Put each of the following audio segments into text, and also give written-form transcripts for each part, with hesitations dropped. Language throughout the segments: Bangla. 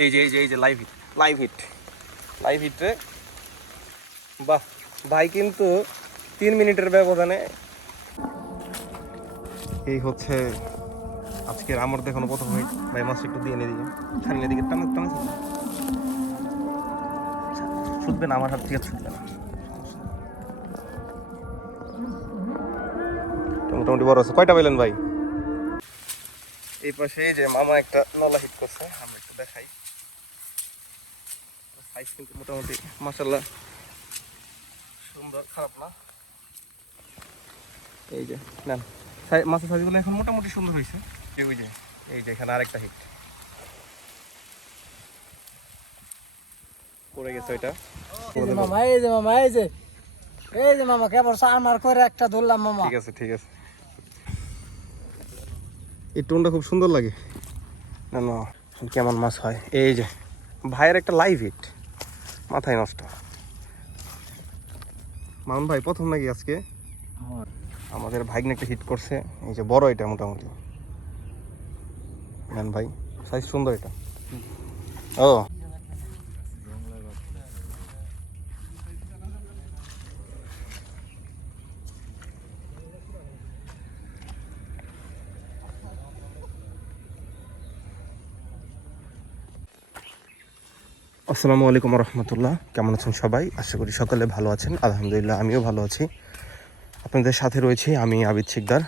এই যে live hit live hit live হিটে বাহ ভাই কিন্তু 3 মিনিটের ব্যবধানে এই হচ্ছে আজকের আমার দেখানো প্রথম হিট। ভাই মাছ একটু দিয়ে দিকে ছাড়িয়ে দিকে টানা টানা ছুটবে না, আমার হাত থেকে ছুটবে না, মোটামুটি বড় আছে। কয়টা পেলেন ভাই? এই পাশে এই যে মামা একটা নলা হিট করছে, আমরা একটু দেখাই। সাইজ কিন্তু মোটামুটি মাশাআল্লাহ সুন্দর, খারাপ না। এই যে না মাছের সাইজগুলো এখন মোটামুটি সুন্দর হয়েছে। ওই যে এই যে এখানে আরেকটা হিট পড়ে গেছে ওইটা। মামা এই যে মামা এই যে মামা কেবল আমার করে একটা ধরলাম মামা। ঠিক আছে ঠিক আছে, এই টোনটা খুব সুন্দর লাগে। না না কেমন মাছ হয়। এই যে ভাইয়ের একটা লাইভ হিট, মাথায় নষ্ট। মামুন ভাই প্রথম নাকি আজকে? আমাদের ভাইগনে একটা হিট করছে, এই যে বড় এটা মোটামুটি। ম্যান ভাই সাইজ সুন্দর এটা। ও আসসালামু আলাইকুম রহমতুল্লাহ। কেমন আছেন সবাই? আশা করি সকালে ভালো আছেন। আলহামদুলিল্লাহ আমিও ভালো আছি। আপনাদের সাথে রয়েছি আমি আবিদ শিকদার,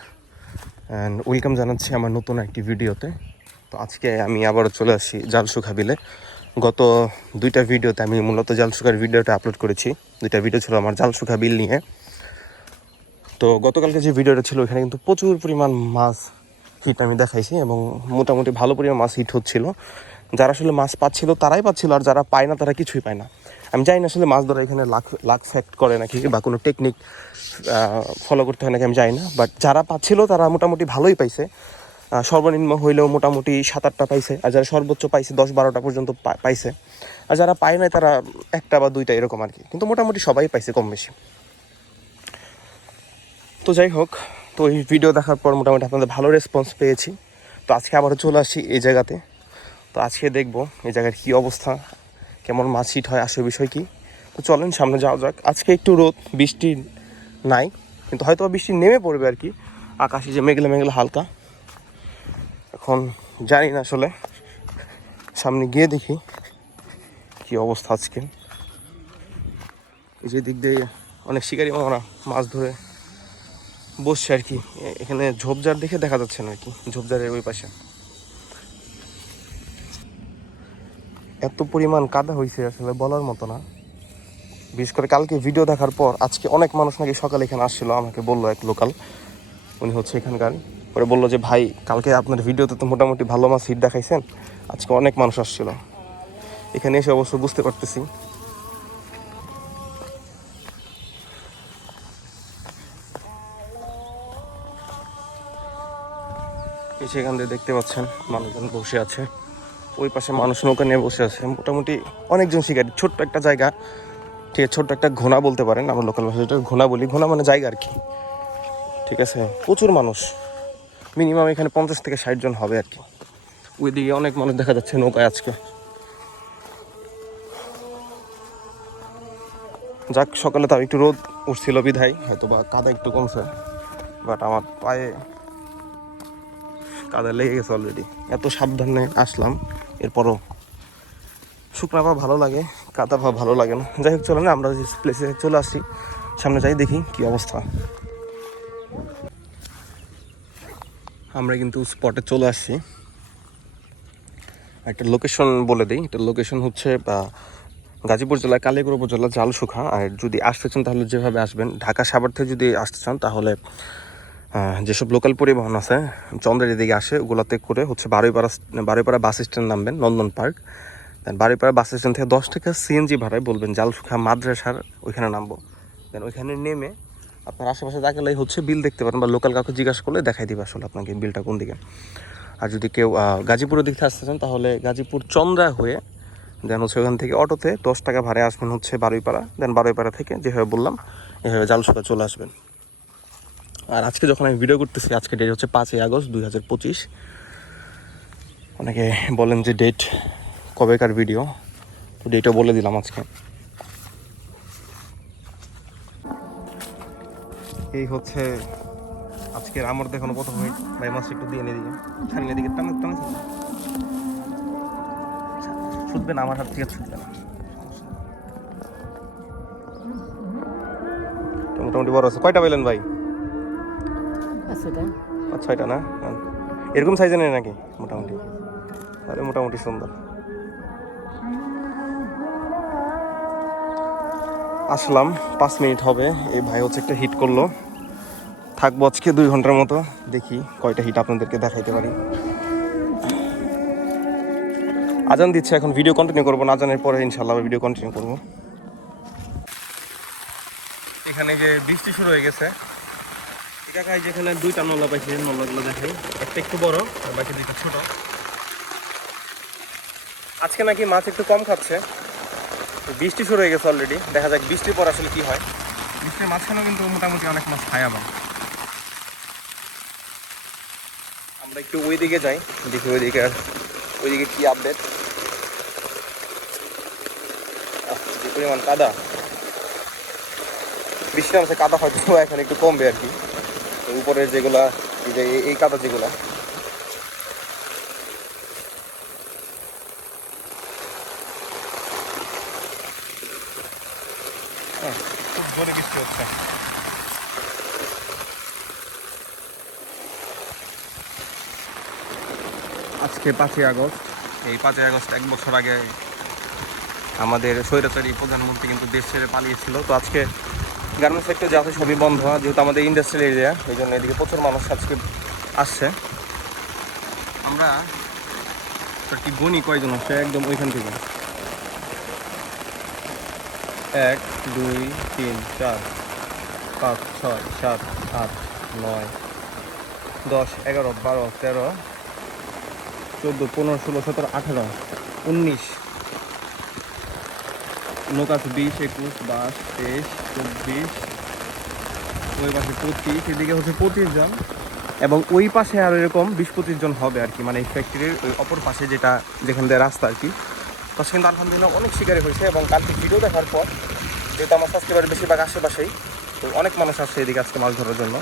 অ্যান্ড ওয়েলকাম জানাচ্ছি আমার নতুন একটি ভিডিওতে। তো আজকে আমি আবারও চলে আসি জালসুখা বিলে। গত 2টা ভিডিওতে আমি মূলত জালসুখার ভিডিওটা আপলোড করেছি। 2টা ভিডিও ছিল আমার জালসুখা বিল নিয়ে। তো গতকালকে যে ভিডিওটা ছিল ওখানে কিন্তু প্রচুর পরিমাণ মাছ হিট আমি দেখাইছি, এবং মোটামুটি ভালো পরিমাণ মাছ হিট হচ্ছিল। যারা আসলে মাছ পাচ্ছিল তারাই পাচ্ছিল, আর যারা পায় না তারা কিছুই পায় না। আমি জানি না আসলে মাছ ধরা এখানে লাখ ফ্যাক্ট করে নাকি, বা কোনো টেকনিক ফলো করতে হয় নাকি আমি জানি না। বাট যারা পাচ্ছিল তারা মোটামুটি ভালোই পাইছে। সর্বনিম্ন হইলেও মোটামুটি 7-8টা পাইছে, আর যারা সর্বোচ্চ পাইছে 10-12টা পর্যন্ত পাইছে। আর যারা পায় নাই তারা 1টা বা 2টা এরকম আর কি, কিন্তু মোটামুটি সবাই পাইছে কম বেশি। তো যাই হোক, তো এই ভিডিও দেখার পর মোটামুটি আপনাদের ভালো রেসপন্স পেয়েছি। তো আজকে আবারও চলে আসি এই জায়গাতে। তো আজকে দেখবো এই জায়গার কী অবস্থা, কেমন মাছ হিট হয়, আসে বিষয় কী। তো চলেন সামনে যাওয়া যাক। আজকে একটু রোদ, বৃষ্টি নাই, কিন্তু হয়তো বৃষ্টি নেমে পড়বে আর কি। আকাশে যে মেঘলা মেঘলা হালকা, এখন জানি না আসলে, সামনে গিয়ে দেখি কী অবস্থা আজকে। এই যে দিক দিয়ে অনেক শিকারি মামারা মাছ ধরে বসছে আর কি। এখানে ঝোপঝাড় দেখে দেখা যাচ্ছে না আর কি, ঝোপঝাড়ের ওই পাশে এত পরিমাণ কাদা হয়েছে আসলে বলার মতো না। বিশেষ করে কালকে ভিডিও দেখার পর আজকে অনেক মানুষ নাকি সকালে এখানে আসছিল, আমাকে বললো এক লোকাল, উনি হচ্ছে এখানকার, পরে বললো যে ভাই কালকে আপনার ভিডিওতে তো মোটামুটি ভালো মাছ হিট দেখাইছেন, আজকে অনেক মানুষ আসছিল। এখানে এসে অবশ্য বুঝতে পারতেছি। সেখান দিয়ে দেখতে পাচ্ছেন মানুষজন বসে আছে, ওই পাশে মানুষ নৌকা নিয়ে বসে আছে। মোটামুটি অনেকজন শিকারী, ছোট্ট একটা জায়গা, ঠিক আছে, ছোট্ট একটা ঘোনা বলতে পারেন, আমরা লোকাল ভাষাটা ঘোনা বলি। ঘোনা মানে জায়গা আর কি, ঠিক আছে। প্রচুর মানুষ, মিনিমাম এখানে 50 থেকে 60 জন হবে আর কি। ওইদিকে অনেক মানুষ দেখা যাচ্ছে নৌকায় আজকে। যাক, সকালে তার একটু রোদ উঠছিল বিধায় হয়তো বা কাদা একটু কমছে, বাট আমার পায়ে কাদা লেগে গেছে অলরেডি। এত সাবধানে আসলাম, এরপরও শুকনা পা ভালো লাগে, কাদা পা ভালো লাগে না। যাই হোক, চলো না আমরা যে প্লেসে চলে আসছি, সামনে যাই দেখি কি অবস্থা। আমরা কিন্তু স্পটে চলে আসছি। একটা লোকেশন বলে দিই, এটা লোকেশন হচ্ছে গাজীপুর জেলার কালিয়াকৈর উপজেলা জালসুখা। আর যদি আসতে চান তাহলে যেভাবে আসবেন, ঢাকা সাভার থেকে যদি আসতে চান তাহলে যেসব লোকাল পরিবহন আছে চন্দ্রের দিকে আসে, ওগুলোতে করে হচ্ছে বারুইপাড়া বাস স্ট্যান্ড নামবেন, নন্দন পার্ক। দেন বারুইপাড়া বাস স্ট্যান্ড থেকে 10 টাকা সিএনজি ভাড়ায় বলবেন জালসুখা মাদ্রাসার ওইখানে নামবো। দেন ওইখানে নেমে আপনার আশেপাশে তাকালেই হচ্ছে বিল দেখতে পারেন, বা লোকাল কাউকে জিজ্ঞাসা করলে দেখাই দিবে আসলে আপনাকে বিলটা কোন দিকে। আর যদি কেউ গাজীপুরের দিক থেকে আসতে চান তাহলে গাজীপুর চন্দ্রা হয়ে দেন হচ্ছে ওখান থেকে অটোতে 10 টাকা ভাড়ায় আসবেন হচ্ছে বারুইপাড়া। দেন বারুইপাড়া থেকে যেভাবে বললাম এভাবে জালসুখা চলে আসবেন। আর আজকে যখন আমি ভিডিও করতেছি, আজকে ডেট হচ্ছে 5ই আগস্ট 2025। অনেকে বলেন যে ডেট কবেকার ভিডিও, তো ডেটও বলে দিলাম আজকে। এই হচ্ছে আজকের আমার দেখানো প্রথম হিট। ভাই মাছ একটু দিয়ে এনে দিকে, ছাড়িয়ে দিকে টানে টানে ছুটবে না, আমার হাত থেকে ছুটবে না। মোটামুটি বড় আছে। কয়টা পেলেন ভাই? পাঁচ ছয়টা না? এরকম সাইজে নেই নাকি? মোটামুটি, আরে মোটামুটি সুন্দর। আসলাম 5 মিনিট হবে, এই ভাই হচ্ছে একটা হিট করলো। থাকবো আজকে 2 ঘন্টার মতো, দেখি কয়টা হিট আপনাদেরকে দেখাইতে পারি। আজান দিচ্ছে, এখন ভিডিও কন্টিনিউ করবো না, আজানের পরে ইনশাল্লাহ ভিডিও কন্টিনিউ করবো। এখানে যে বৃষ্টি শুরু হয়ে গেছে, কাকাই যেখানে 2টা নলা পাইছে, নলাগুলো দেখাই। একটা একটু বড় আর বাকি 2টা ছোট। আজকে নাকি মাছ একটু কম খাচ্ছে, বৃষ্টি শুরু হয়ে গেছে অলরেডি। দেখা যাক বৃষ্টির পর আসলে কি হয়। বৃষ্টির মাঝখানেও কিন্তু মোটামুটি অনেক মাছ খায়। আবার আমরা একটু ওই দিকে যাই, দেখি ওইদিকে কি আপডেট। যে পরিমাণ কাদা, বৃষ্টি নামছে, কাদা হয়তো এখন একটু কমবে আর কি। উপরের যেগুলা, এই কাদা যেগুলা, খুব জোরে বৃষ্টি হচ্ছে। আজকে 5ই আগস্ট। এই 5ই আগস্ট 1 বছর আগে আমাদের স্বৈরাচারী প্রধানমন্ত্রী কিন্তু দেশ ছেড়ে পালিয়েছিল। তো আজকে গার্মেন্টস সেক্টর যা আছে সবই বন্ধ, যেহেতু আমাদের ইন্ডাস্ট্রিয়াল এরিয়া, এই জন্য এদিকে প্রচুর মানুষ আজকে আসছে। আমরা কি গণি কয়জন আসছে একদম ওইখান থেকে, 1 2 3 4 5 6 7 8 9 10 11 12 13 14 15 16 17 18 19 লোক আছে, 20 21 22 23 24, ওই পাশে 25, এদিকে হচ্ছে 25 জন, এবং ওই পাশে আরও এরকম 20-25 জন হবে আর কি। মানে এই ফ্যাক্টরির ওই অপর পাশে যেখান দিয়ে রাস্তা আর কি। তো কিন্তু আলহামদুলিল্লাহ অনেক শিকারি হয়েছে, এবং কালকে ভিডিও দেখার পর যেহেতু আমার সাবস্ক্রাইবার বেশিরভাগ আশেপাশেই, তো অনেক মানুষ আসছে এদিকে আজকে মাছ ধরার জন্য।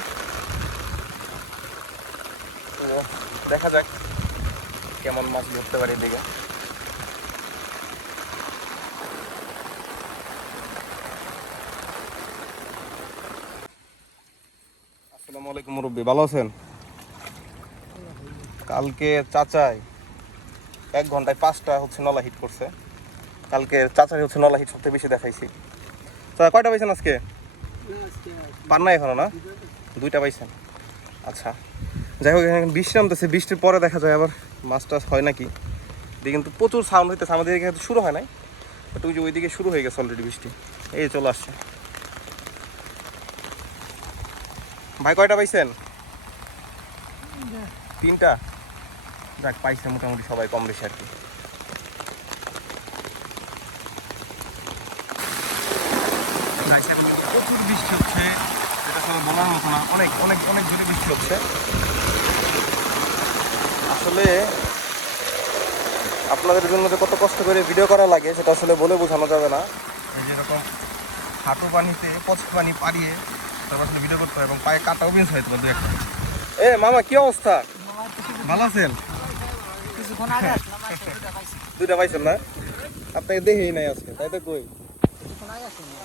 তো দেখা যাক কেমন মাছ ধরতে পারি এদিকে। আসসালামু আলাইকুম মুরব্বী, ভালো আছেন? কালকে চাচাই 1 ঘন্টায় 5টা হচ্ছে নলা হিট করছে। কালকে চাচাই হচ্ছে নলা হিট সবথেকে বেশি দেখাইছি। চাচা কয়টা পাইছেন আজকে? পান না এখনো না? 2টা পাইছেন, আচ্ছা। যাই হোক, এখানে বৃষ্টি নামতেছে, বৃষ্টির পরে দেখা যায় আবার মাছ টাছ হয় নাকি। এদিকে কিন্তু প্রচুর সাউন্ড হইতেছে, আমাদের এখানে শুরু হয় নাই, বাট ওই যে ওইদিকে শুরু হয়ে গেছে অলরেডি বৃষ্টি। এই চলে আসছে। ভাই কয়টা পাইছেন? 3টা। যাক, পাইছে মোটামুটি সবাই কম বেশি আর কি। প্রচুর বৃষ্টি হচ্ছে, এটা আসলে বলার মতো না, অনেক অনেক অনেক জোরে বৃষ্টি হচ্ছে। আসলে আপনাদের জন্য যে কত কষ্ট করে ভিডিও করা লাগে সেটা আসলে বলে বোঝানো যাবে না। এই যেরকম হাঁটু পানিতে পচা পানি পাড়িয়ে তারপর আসলে ভিডিও করতে হয়, এবং পায়ে কাটাও বিনস হয়তো 2-1টা। মামা কি অবস্থা? ভালো আছেন? 2টা পাইছেন না? আপনাকে দেখেই নাই আজকে, তাই তো? কই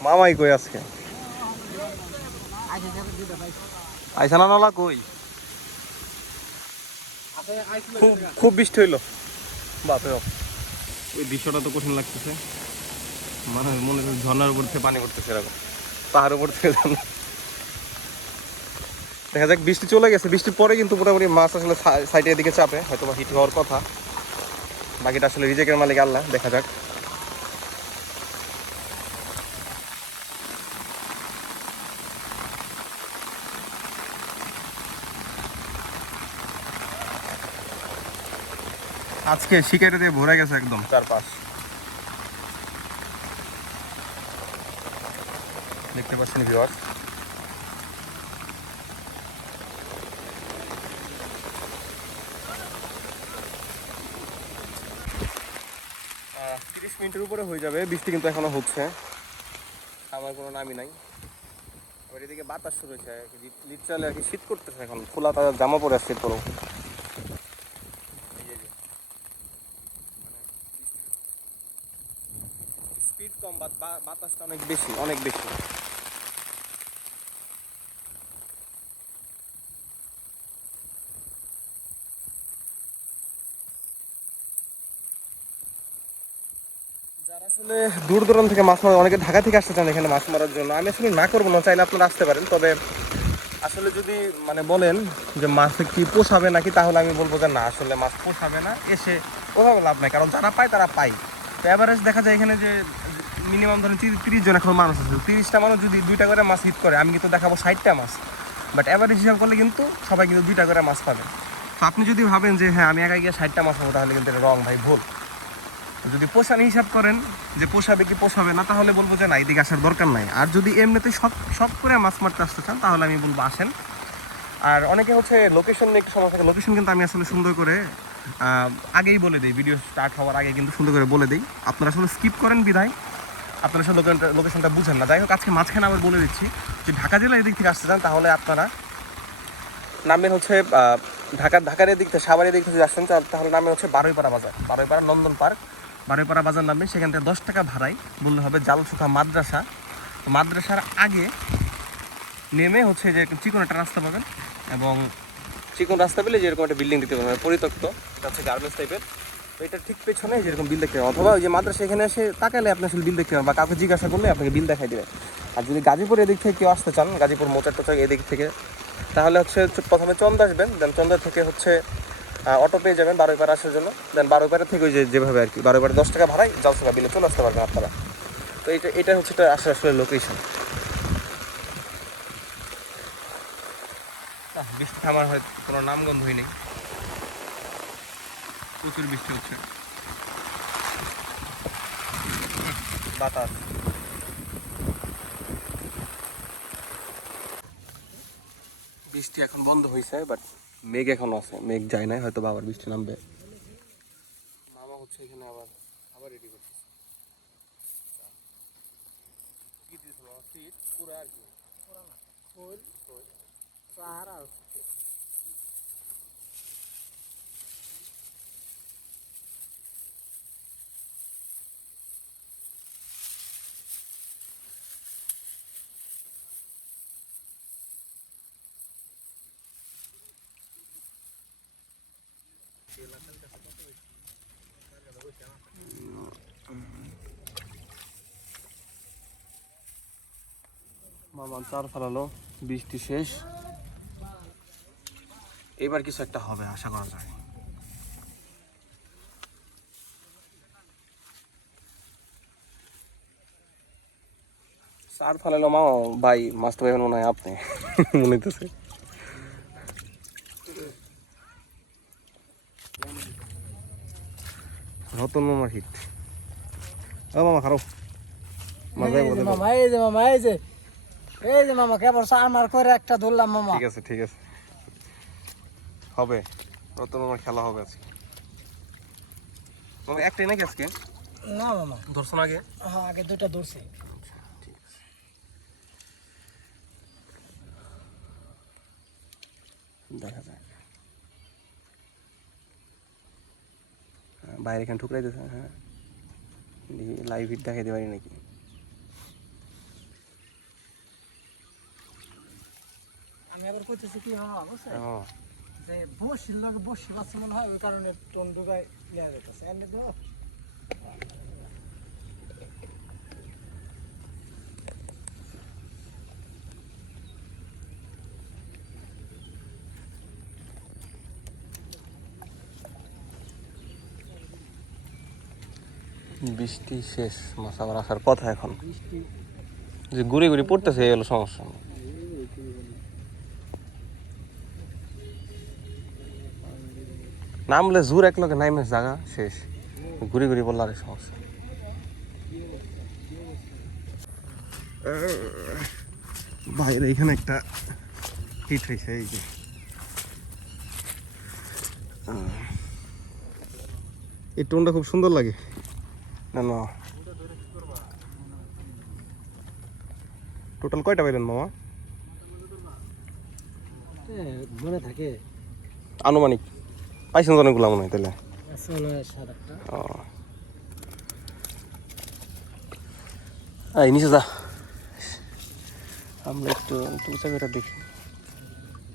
মামাই, কই আজকে আইসা না নলা? কই খুব বৃষ্টি হইলো, বাপরে বাপ। ওই দৃশ্যটা তো কঠিন লাগতেছে, মনে হচ্ছে ঝর্ণার উপর থেকে পানি পড়তেছে, এরকম পাহাড়ের উপর থেকে ঝর্ণা। দেখা যাক, বৃষ্টি চলে গেছে, বৃষ্টির পরে কিন্তু মোটামুটি মাছ আসলে সাইডের দিকে চাপে, হয়তো বা হিট হওয়ার কথা। বাকিটা আসলে রিজেকের মালিক আল্লাহ, দেখা যাক। আজকে শিকারি দিয়ে ভরে গেছে একদম চারপাশ, দেখতে পাচ্ছেন ভিউয়ার্স। 30 মিনিটের উপরে হয়ে যাবে, বৃষ্টি কিন্তু এখনো হচ্ছে, আমার কোনো নামই নাই। আবার এদিকে বাতাস শুরু হয়েছে, লিটারালি আর কি শীত করতেছে এখন, খোলা তাজা জামা পরে আসছে পরো। স্পিড কম, বাতাসটা অনেক বেশি, অনেক বেশি। যারা আসলে দূর দূরান্ত থেকে মাছ মারা, অনেকে ঢাকা থেকে আসতে চান এখানে মাছ মারার জন্য, আমি আসলে না করবো না, চাইলে আপনারা আসতে পারেন। তবে আসলে যদি মানে বলেন যে মাছ কি পোষাবে নাকি, তাহলে আমি বলবো যে না, আসলে মাছ পোষাবে না, এসে ওভাবে লাভ নাই, কারণ যারা পায় তারা পায়। তো অ্যাভারেজ দেখা যায় এখানে যে মিনিমাম ধরেন 30 জন এখন মানুষ আছে, 30টা মানুষ যদি 2টা করে মাছ হিট করে, আমি কিন্তু দেখাবো 60টা মাছ, বাট অ্যাভারেজ হিসাব করলে কিন্তু সবাই কিন্তু 2টা করে মাছ পাবে। তো আপনি যদি ভাবেন যে হ্যাঁ আমি একা গিয়ে 60টা মাছ পাবো, তাহলে কিন্তু এটা রং ভাই, ভুল। যদি পোষানি হিসাব করেন যে পোষাবে কি পোষাবে না, তাহলে বলবো যে না, এদিকে আসার দরকার নাই। আর যদি এমনিতে শখ করে মাছ মারতে আসতে চান, তাহলে আমি বলবো আসেন। আর অনেকে হচ্ছে লোকেশন নিয়ে একটু সমস্যা থাকে, লোকেশন কিন্তু আমি আসলে সুন্দর করে আগেই বলে দিই, ভিডিও স্টার্ট হওয়ার আগে কিন্তু সুন্দর করে বলে দিই। আপনারা আসলে স্কিপ করেন বিধায় আপনারা আসলে লোকেশনটা বুঝেন না। যাই হোক, আজকে মাঝখানে আবার বলে দিচ্ছি যে ঢাকা জেলার এদিক থেকে আসতে চান, তাহলে আপনারা নামবেন হচ্ছে ঢাকার এদিক থেকে, সাভারের দিক থেকে যদি আসছেন, তাহলে নামে হচ্ছে বারুইপাড়া বাজার, বারুইপাড়া নন্দন পার্ক, বারুইপাড়া বাজার নামবে। সেখান থেকে 10 টাকা ভাড়াই বললে হবে জালসুখা মাদ্রাসা। তো মাদ্রাসার আগে নেমে হচ্ছে যে চিকন একটা রাস্তা পাবেন, এবং চিকন রাস্তা পেলে যেরকম একটা বিল্ডিং দিতে পারবেন পরিত্যক্ত, এটা হচ্ছে গার্মেন্টস টাইপের। তো এটা ঠিক পেছনে যেরকম বিল দেখতে পাবেন, অথবা ওই যে মাদ্রাসা এখানে এসে তাকালে আপনি আসলে বিল দেখতে পাবেন, বা কাউকে জিজ্ঞাসা করলে আপনাকে বিল দেখাই দেবে। আর যদি গাজীপুর এদিক থেকে কেউ আসতে চান, গাজীপুর মোচার টোচার এদিক থেকে, তাহলে হচ্ছে প্রথমে চন্দা আসবেন, দেন চন্দা থেকে হচ্ছে অটো পেয়ে যাবেন বারুইপাড়া আসার জন্য। দেন বারুইপাড়া থেকে ওই যেভাবে আর কি, বারুইপাড়া 10 টাকা ভাড়ায় জালসুখা বিলে চলে আসতে পারবেন আপনারা। তো এটা হচ্ছে আসলে লোকেশন। বৃষ্টি থামার হয় কোনো নামগন্ধই নেই, প্রচুর বৃষ্টি হচ্ছে, বাতাস। বৃষ্টি এখন বন্ধ হয়েছে, বাট মেঘ এখনো আছে, মেঘ যায় নাই, হয়তো আবার বৃষ্টি নামবে। মামা হচ্ছে এখানে আবার আবার রেডি করতেছে। কি দিয়েছিল সিট পুরো আর কি, আর মামা চার ফেলালো, বৃষ্টি শেষ, এবার কিছু একটা হবে আশা করা যায়। চার ফেলালো মামা, ভাই মাছ তো এখন মনে হয় আপনি মনে হইতেছে। রতন মামার হিট। ও মামা খারাপ মামা, এই যে মামা, এই যে মামা, কেবল আমার করে একটা ধরলাম মামা। ঠিক আছে, ঠিক আছে, হবে, রতন মামার খেলা হবে আজকে। মামা একটাই নাকি আজকে? না মামা, ধরছেন আগে? হ্যাঁ, আগে 2টা ধরছি। ঠিক আছে, দেখা যাক। বাইরে এখানে ঠুকরাই দিয়েছে, হ্যাঁ, লাইভ হিট দেখাইতে পারি নাকি? আমি আবার কইতেছি কি মামা, বুঝছেন, হ্যাঁ, যে বসির লগে বসি পাচ্ছে মনে হয়, ওই কারণে টোন ঢুকায় নেওয়া যেতেছে। এমনি তো বৃষ্টি শেষ, মাছ আবার আসার কথা এখন। বৃষ্টি যে ঘুরে ঘুরে পড়তেছে, এই হলো সমস্যা। নামলে জোর এক লগে নাইমে জায়গা শেষ, ঘুরে ঘুরে পড়লে আর সমস্যা। বাইরে এখানে একটা হিট হয়েছে, এই যে এই টোনটা খুব সুন্দর লাগে, না না, টোটাল কয়টা পাইলেন মামা? মনে থাকে আনুমানিক পাইছেন তো অনেকগুলো মনে হয় তাহলে। আছে মনে হয় 7-8টা। এই নিচে যা, আমরা একটু একটু উঁচা করে দেখি।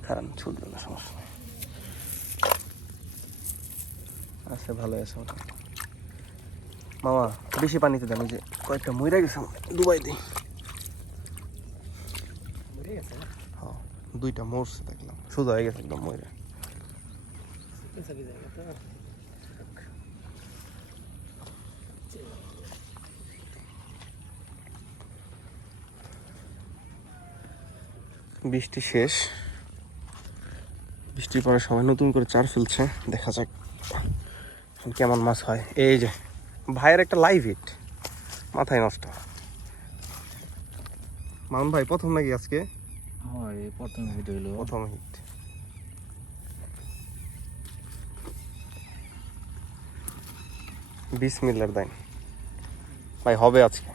খারাপ ছুটবে না, সমস্যা নেই। আচ্ছা ভালো আছে মোটামুটি। মামা বেশি পানিতে দেন, ওই যে কয়েকটা মইরা গেছে ডুবাই দিই। মরে গেছে না? হ্যাঁ, 2টা মরছে দেখলাম, সোজা হয়ে গেছে একদম মইরা। সবই জায়গা তো। বৃষ্টি শেষ, বৃষ্টির পরে সবাই নতুন করে চার ফেলছে, দেখা যাক এখন কেমন মাছ হয়। এই যে ভাইয়ের একটা লাইভ হিট, মাথায় নষ্ট। মামুন ভাই প্রথম নাকি আজকে? হয় প্রথম ভিডিও হলো। প্রথম হিট। বিসমিল্লার দেন ভাই, হবে আজকে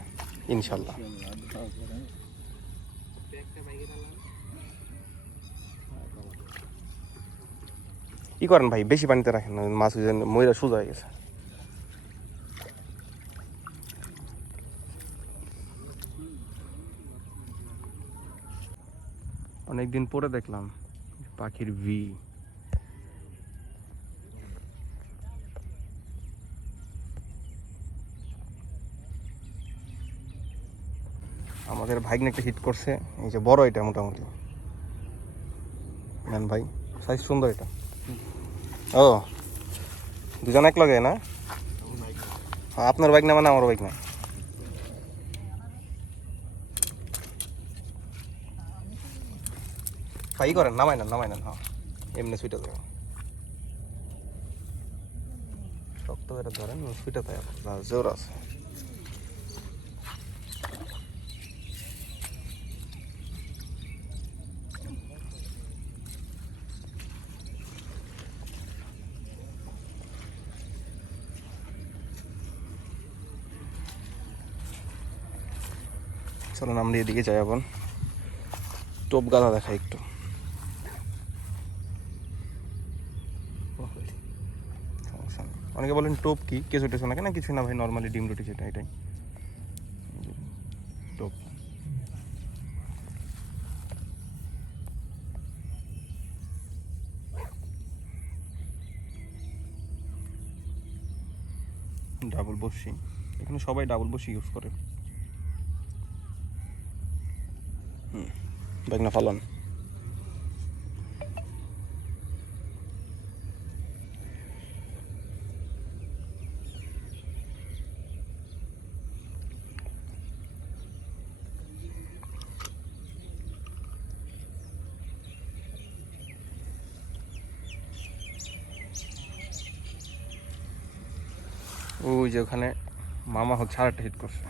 ইনশাল্লাহ। কি করেন ভাই, বেশি পানিতে রাখেন না, মাছ ওই যে ময়রা সোজা হয়ে গেছে। অনেকদিন পরে দেখলাম পাখির ভি। আমাদের ভাইগনে একটা হিট করছে, এই যে বড় এটা মোটামুটি। ম্যান ভাই সাইজ সুন্দর এটা। ও দুজন এক লগে না? হ্যাঁ, আপনার বাইক না মানে আমার বাইক না। ভাই করেন, নামাই নেন। হ্যাঁ এমনি সুইটা দেবেন, শক্ত করে ধরেন, সুইটা দেয় জোর আছে। চলুন আমরা এদিকে যাই এখন, টোপ গাদা দেখাই একটু। সমস্যা নেই। অনেকে বলেন টোপ কি, কেঁচো টেছো না, কেন কিছু না ভাই, নর্মালি ডিম রুটি যেটা এটাই টোপ। ডাবল বসি, এখানে সবাই ডাবল বসি ইউজ করে। দেখ না ফালান। ওই যে ওখানে মামা হচ্ছে আরেকটা হিট করছে।